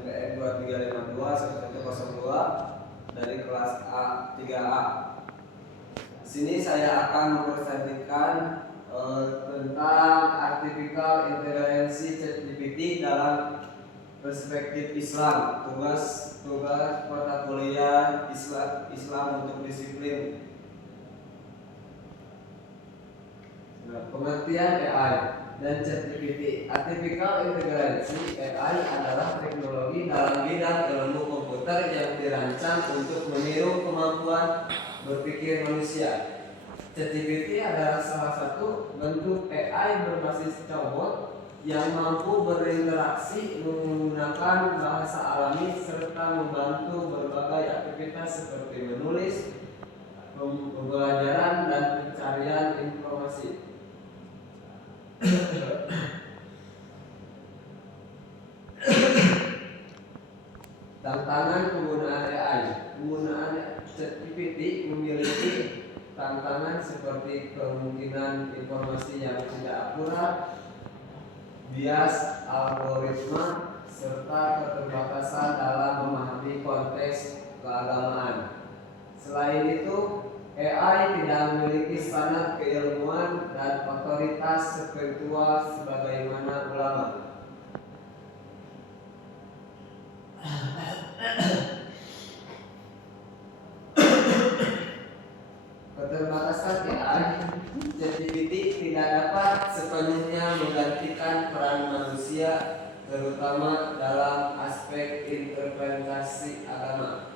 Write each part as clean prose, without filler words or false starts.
SNMPTN 2352 dari kelas A 3A. Sini saya akan mempresentasikan tentang artificial intelligence ChatGPT dalam perspektif Islam. Tugas mata kuliah Islam untuk disiplin. Pengertian AI dan ChatGPT. Artificial Intelligence (AI) adalah teknologi dalam bidang ilmu komputer yang dirancang untuk meniru kemampuan berpikir manusia. ChatGPT adalah salah satu bentuk AI berbasis chatbot yang mampu berinteraksi menggunakan bahasa alami serta membantu berbagai aktivitas seperti menulis, pembelajaran, dan pencarian informasi. Tantangan penggunaan AI. Penggunaan ChatGPT memiliki tantangan seperti kemungkinan informasi yang tidak akurat, bias algoritma, serta keterbatasan dalam memahami konteks keagamaan. Selain itu, AI tidak memiliki standar keilmuan dan otoritas spiritual sebagaimana ulama. Keterbatasan AI, ChatGPT tidak dapat sepenuhnya menggantikan peran manusia, terutama dalam aspek interpretasi agama.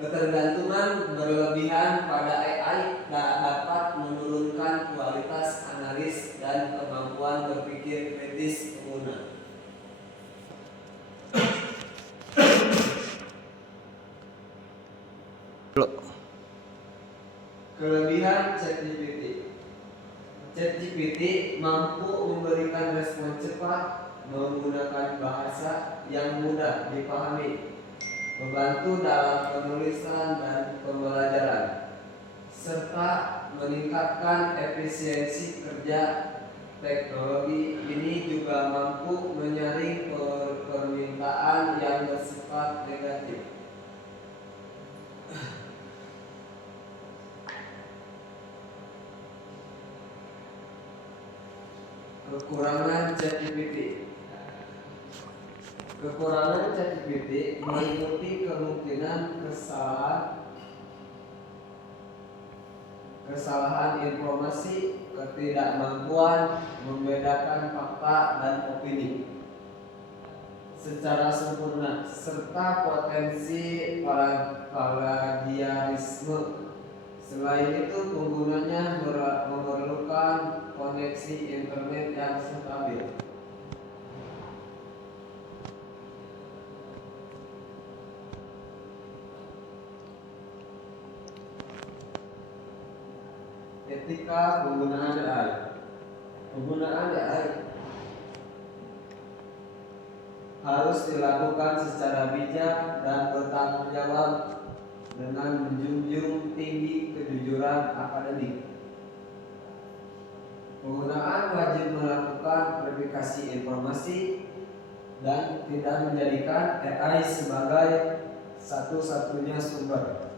Ketergantungan berlebihan pada AI dapat menurunkan kualitas analis dan kemampuan berpikir kritis pengguna. Kelebihan ChatGPT. ChatGPT mampu memberikan respon cepat, menggunakan bahasa yang mudah dipahami, membantu dalam penulisan dan pembelajaran, serta meningkatkan efisiensi kerja. Teknologi ini juga mampu menyaring permintaan yang bersifat negatif. Kekurangan ChatGPT. Kekurangan ChatGPT meliputi kemungkinan kesalahan informasi, ketidakmampuan membedakan fakta dan opini secara sempurna, serta potensi plagiarisme. Selain itu, penggunanya memerlukan koneksi internet yang stabil. Etika penggunaan AI. Penggunaan AI harus dilakukan secara bijak dan bertanggung jawab dengan menjunjung tinggi kejujuran akademik. Penggunaan wajib melakukan verifikasi informasi dan tidak menjadikan AI sebagai satu-satunya sumber,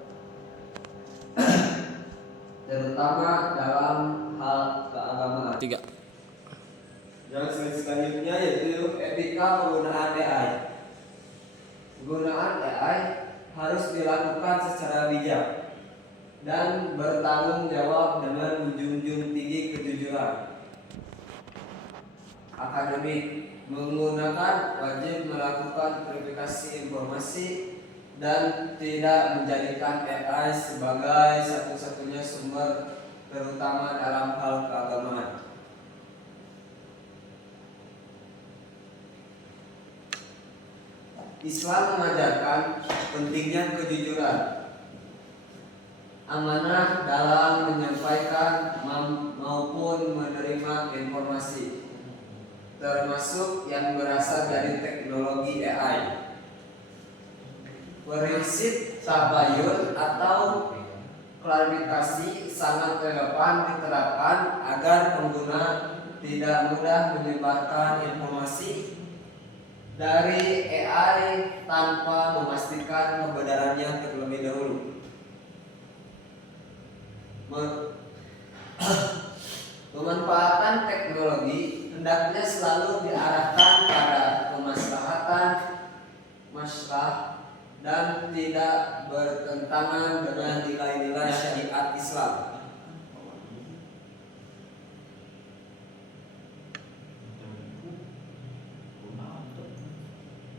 terutama dalam hal keagamaan. 3. Yang selanjutnya yaitu etika penggunaan AI. Penggunaan AI harus dilakukan secara bijak dan bertanggung jawab dengan menjunjung tinggi kejujuran akademik. Menggunakan wajib melakukan verifikasi informasi dan tidak menjadikan AI sebagai satu-satunya sumber, terutama dalam hal keagamaan. Islam mengajarkan pentingnya kejujuran, amanah dalam menyampaikan maupun menerima informasi, termasuk yang berasal dari teknologi AI. Prinsip tabayun atau klarifikasi sangat relevan diterapkan agar pengguna tidak mudah menyebarkan informasi dari AI tanpa memastikan kebenarannya terlebih dahulu. Pemanfaatan teknologi hendaknya selalu diarahkan pada kemaslahatan maslahat dan tidak bertentangan dengan nilai-nilai syariat Islam.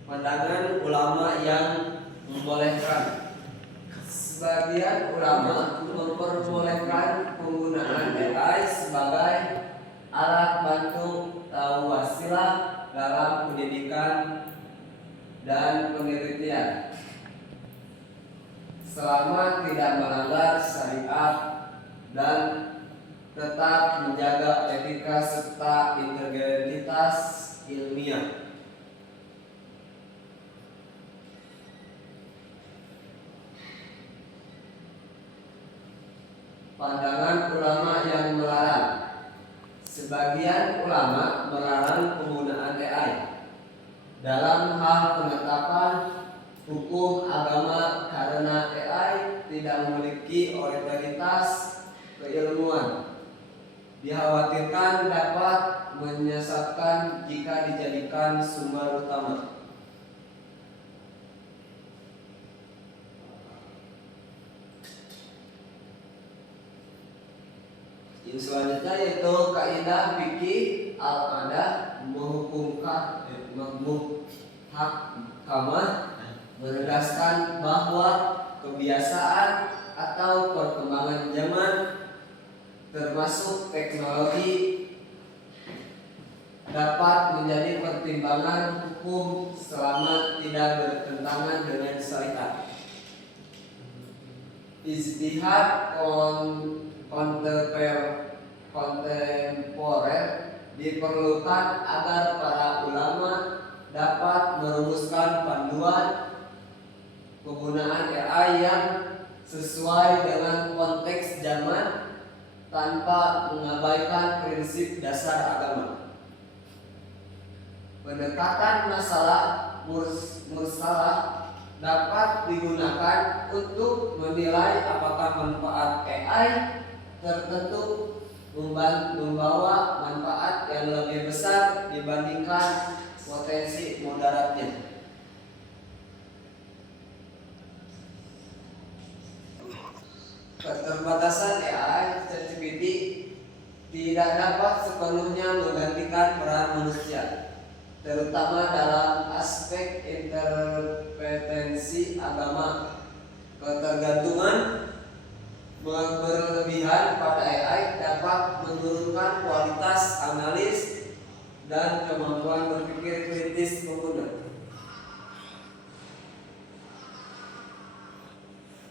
Pandangan ulama yang membolehkan. Sebagian ulama memperbolehkan penggunaan AI sebagai alat bantu atau wasilah dalam pendidikan dan penelitian, selama tidak melanggar syariat dan tetap menjaga etika serta integritas ilmiah. Pandangan ulama yang melarang. Sebagian ulama melarang penggunaan AI dalam hal penetapan hukum agama karena AI tidak memiliki otoritas keilmuan. Dikhawatirkan dapat menyesatkan jika dijadikan sumber utama. Yang selanjutnya yaitu kaidah fikih al-adah muhkamah menegaskan bahwa kebiasaan atau perkembangan zaman termasuk teknologi dapat menjadi pertimbangan hukum selama tidak bertentangan dengan syariat. Ijtihad kontemporer diperlukan agar para ulama dapat merumuskan panduan penggunaan AI yang sesuai dengan konteks zaman tanpa mengabaikan prinsip dasar agama. Pendekatan masalah mursalah dapat digunakan untuk menilai apakah manfaat AI tertentu membawa manfaat yang lebih besar dibandingkan potensi mudaratnya. Keterbatasan AI ChatGPT tidak dapat sepenuhnya menggantikan peran manusia, terutama dalam aspek interpretansi agama. Ketergantungan berlebihan pada AI dapat menurunkan kualitas analis dan kemampuan berpikir kritis pengguna.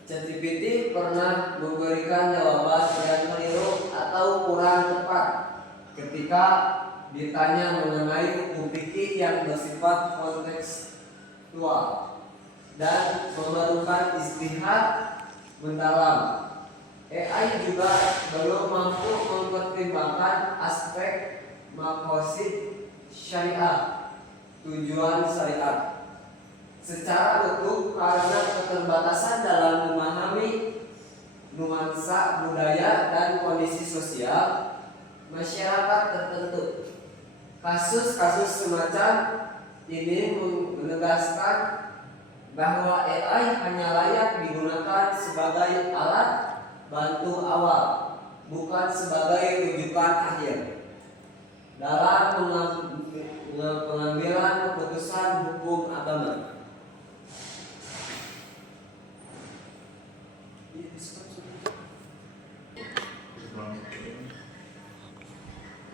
ChatGPT pernah memberikan jawaban yang keliru atau kurang tepat ketika ditanya mengenai hukum fikih yang bersifat kontekstual dan memerlukan ijtihad mendalam. AI juga belum mampu mempertimbangkan aspek maqasid syariah, tujuan syariat, secara utuh karena keterbatasan dalam memahami nuansa budaya dan kondisi sosial masyarakat tertentu. Kasus-kasus semacam ini menegaskan bahwa AI hanya layak digunakan sebagai alat bantu awal, bukan sebagai rujukan akhir dalam pengambilan keputusan hukum agama.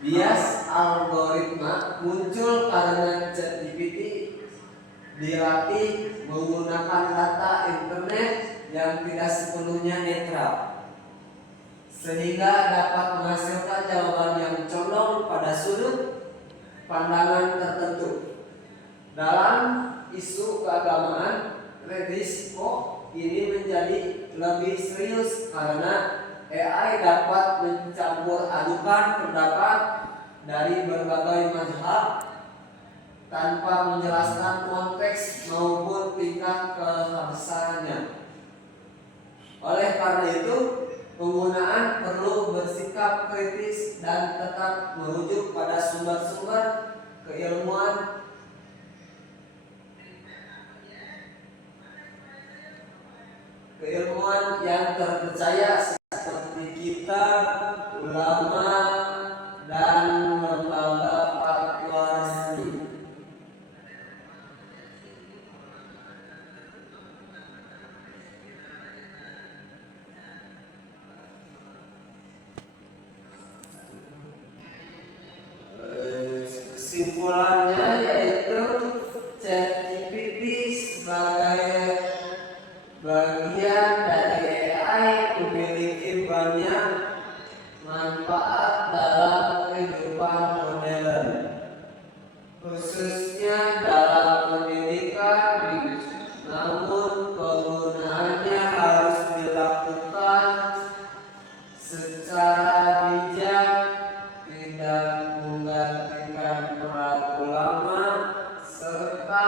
Bias algoritma muncul karena ChatGPT dilatih menggunakan data internet yang tidak sepenuhnya netral, sehingga dapat menghasilkan jawaban yang condong pada sudut pandangan tertentu. Dalam isu keagamaan, risiko ini menjadi lebih serius karena AI dapat mencampur adukan pendapat dari berbagai mazhab tanpa menjelaskan konteks maupun tingkah keharusannya. Oleh karena itu, penggunaan perlu bersikap kritis dan tetap merujuk pada sumber-sumber keilmuan yang terpercaya seperti kitab, ulama, dan lembaga fatwa resmi. Kesimpulannya yaitu ChatGPT sebagai bagian dari AI memiliki banyak manfaat dalam kehidupan modern, khususnya dalam pendidikan. Namun penggunaannya harus dilakukan secara bijak, tidak menggantikan peran ulama, serta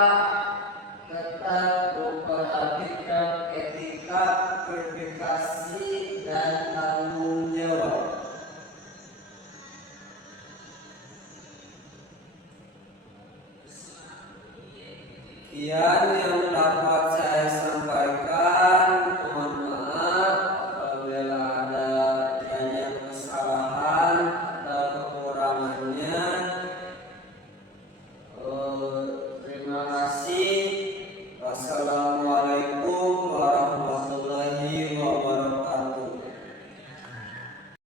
tetap memperhatikan etika, verifikasi, dan tanggung jawab. Sekian yang dapat saya sampaikan. Mohon maaf apabila ada banyak kesalahan atau kekurangannya. Terima kasih. Wassalamualaikum